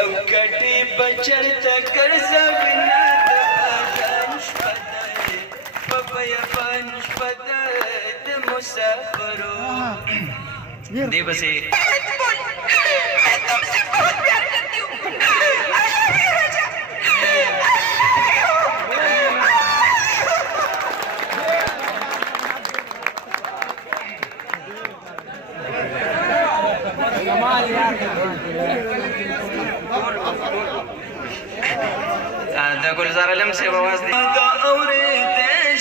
او کټي بچر تکر زوینا د بدن شپده په یابان شپده د مسافرو دی بسې دا ګلزار علم صاحب आवाज دی دا اورې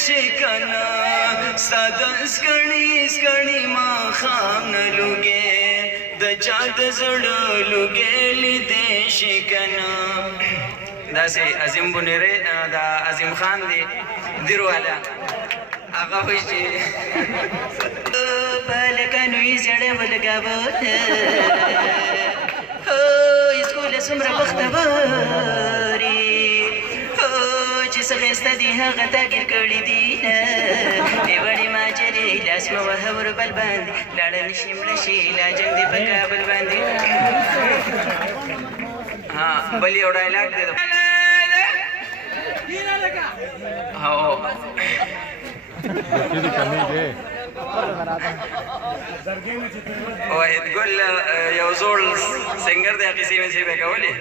شي کنه ساده سکړی ما خام نه لوګي د چا د زړه لوګي لیدې شي کنه دا سي عظیم بنيره دا عظیم خان دی دیرواله هغه وشي بالکنوي زړه ولګاوت اسکول سمره بختوري چې څنګه دي هغه تاګر کړی دي دی وړي ما چرې لاس مو وهور بل باندې لاړ نشم لشي لا جنگ دی په کابل باندې ها بل یو ډایلاګ دی هاو واحد ګل یو زوړ سنگر دی قصې مې سي به کولې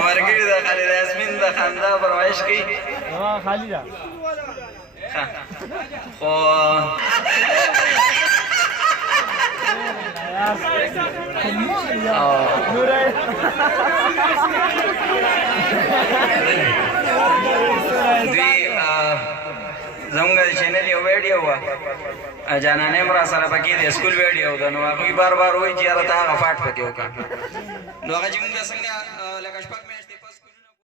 ورګړي د خالد یاسمین د خندا پرمایش کوي خالی ده خو زموږ د چینل یو ویډیو وه جانانې م را سره پکې د سکول ویډیو ده نو هغوی بار بار وایي چې یاره ته هغه فاټ پکې وکړه نو هغه چې مونږ څنګه لکه شپږ میاشتې